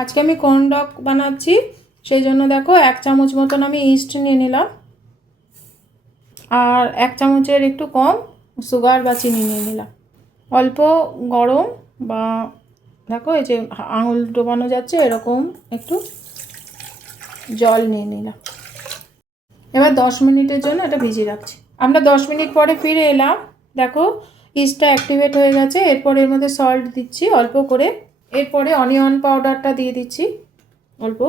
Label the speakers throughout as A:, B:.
A: আজকে আমি corn dog বানাচ্ছি, সেই জন্য দেখো এক চামচ মতন আমি ইস্ট নিয়ে নিলাম। আর এক চামচের একটু কম সুগার বা চিনি নিয়ে নিলাম। অল্প গরম বা দেখো এই যে আঙুল ডোবানো যাচ্ছে, এরকম একটু জল নিয়ে নিলাম। এবার দশ মিনিটের জন্য এটা ভিজিয়ে রাখছি। আমরা দশ মিনিট পরে ফিরে এলাম। দেখো ইস্টটা অ্যাক্টিভেট হয়ে গেছে, এরপর এর মধ্যে সল্ট দিচ্ছি অল্প করে। এরপরে অনিয়ন পাউডারটা দিয়ে দিচ্ছি, অল্প।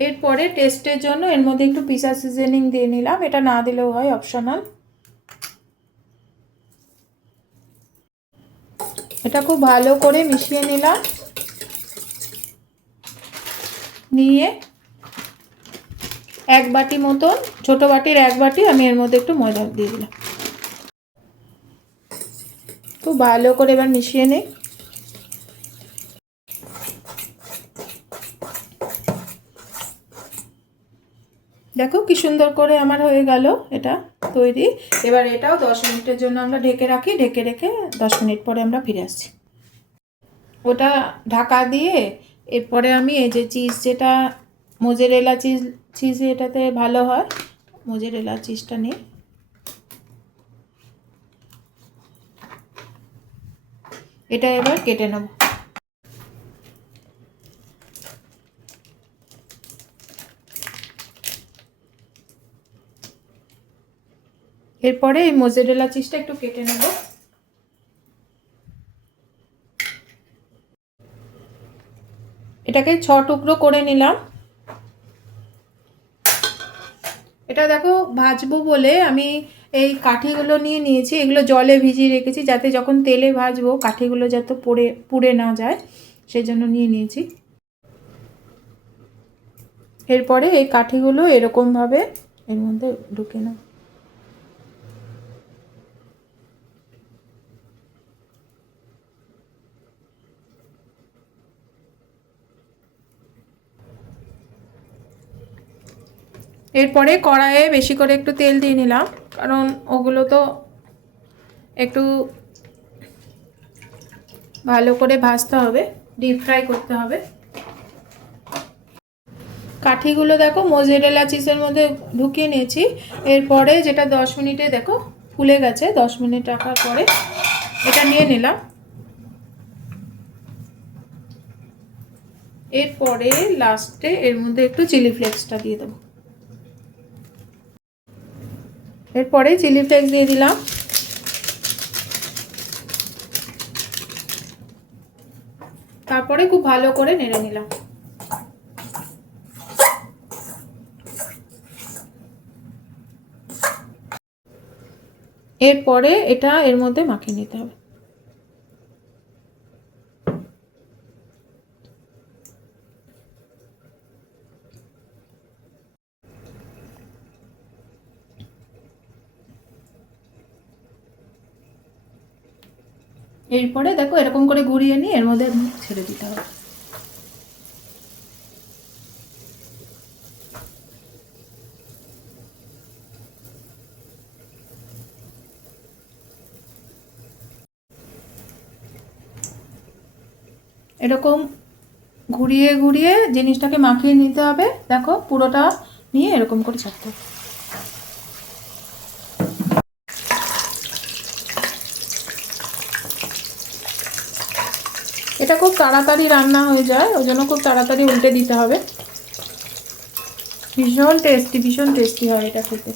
A: এরপরে টেস্টের জন্য এর মধ্যে একটু পিসা সিজনিং দিয়ে নিলাম, এটা না দিলেও হয়, অপশনাল। এটা খুব ভালো করে মিশিয়ে নিলাম। নিয়ে এক বাটি মতন, ছোট বাটির এক বাটি আমি এর মধ্যে একটু ময়দা দিয়ে দিলাম। খুব ভালো করে এবার মিশিয়ে নিই। দেখো কি সুন্দর করে আমার হয়ে গেল এটা তৈরি। এবার এটাও দশ মিনিটের জন্য আমরা ঢেকে রাখি, ঢেকে রেখে দশ মিনিট পরে আমরা ফিরে আসছি। ওটা ঢাকা দিয়ে এরপরে আমি এই যে চিজ যেটা, মোজেরেলা চিজ চিজ এটাতে ভালো হয়, মোজেরেলা চিজটা নিই। এটা এবার কেটে নেব। এরপরে এই মোজেরেলা চিজটা একটু কেটে নেব। এটাকে ছ টুকরো করে নিলাম। এটা দেখো ভাজবো বলে আমি এই কাঠিগুলো নিয়ে নিয়েছি, এগুলো জলে ভিজিয়ে রেখেছি যাতে যখন তেলে ভাজবো কাঠিগুলো যাতে পড়ে, পুড়ে না যায় সেই জন্য নিয়ে নিয়েছি। এরপরে এই কাঠিগুলো এরকমভাবে এর মধ্যে ঢুকে নাও। এরপরে কড়াইয়ে বেশি করে একটু তেল দিয়ে নিলাম, কারণ ওগুলো তো একটু ভালো করে ভাজতে হবে ডিপ ফ্রাই করতে হবে। কাঠিগুলো দেখো মোজেরেলা চিজের মধ্যে ঢুকিয়ে নিয়েছি, এরপরে যেটা দশ মিনিটে দেখো ফুলে গেছে, দশ মিনিট রাখার পরে এটা নিয়ে নিলাম। এরপরে লাস্টে এর মধ্যে একটু চিলি ফ্লেক্সটা দিয়ে দেবো। এরপরে চিলি ফ্লেক্স দিয়ে দিলাম। তারপরে খুব ভালো করে নেড়ে নিলাম। এরপরে এটা এর মধ্যে মাখিয়ে নিতে হবে। এরপরে দেখো এরকম করে ঘুরিয়ে নিয়ে এর মধ্যে ছেড়ে দিতে হবে। এরকম ঘুরিয়ে ঘুরিয়ে জিনিসটাকে মাখিয়ে নিতে হবে। দেখো পুরোটা নিয়ে এরকম করে ছাড়তে হবে। এটা খুব তাড়াতাড়ি রান্না হয়ে যায়, ওই জন্য খুব তাড়াতাড়ি উল্টে দিতে হবে। ভীষণ টেস্টি ভীষণ টেস্টি হয় এটা খেতে।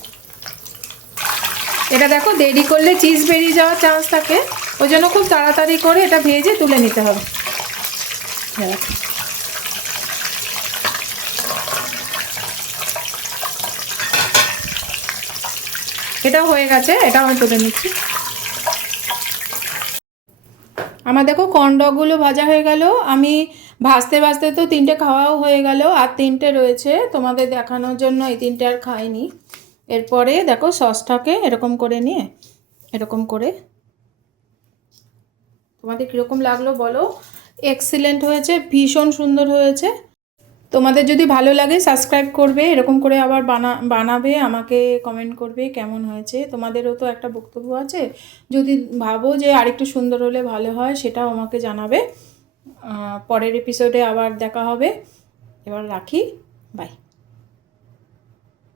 A: এটা দেখো, দেরি করলে চিজ বেরিয়ে যাওয়ার চান্স থাকে, ওই জন্য খুব তাড়াতাড়ি করে এটা ভেজে তুলে নিতে হবে। হ্যাঁ। হয়ে গেছে, এটাও আমি তুলে নিচ্ছি। আমার দেখো কর্নডগুলো ভাজা হয়ে গেল। আমি ভাজতে ভাজতে তো তিনটে খাওয়াও হয়ে গেল, আর তিনটে রয়েছে তোমাদের দেখানোর জন্য, এই তিনটে আর খাইনি। এরপরে দেখো, সসটাকে এরকম করে নিয়ে, এরকম করে। তোমাদের কীরকম লাগল বলো? এক্সিলেন্ট হয়েছে, ভীষণ সুন্দর হয়েছে। তোমাদের যদি ভালো লাগে সাবস্ক্রাইব করবে, এরকম করে আবার বানা, বানাবে, আমাকে কমেন্ট করবে কেমন হয়েছে। তোমাদেরও তো একটা বক্তব্য আছে, যদি ভাবো যে আরেকটু সুন্দর হলে ভালো হয়, সেটাও আমাকে জানাবে। পরের এপিসোডে আবার দেখা হবে। এবার রাখি বাই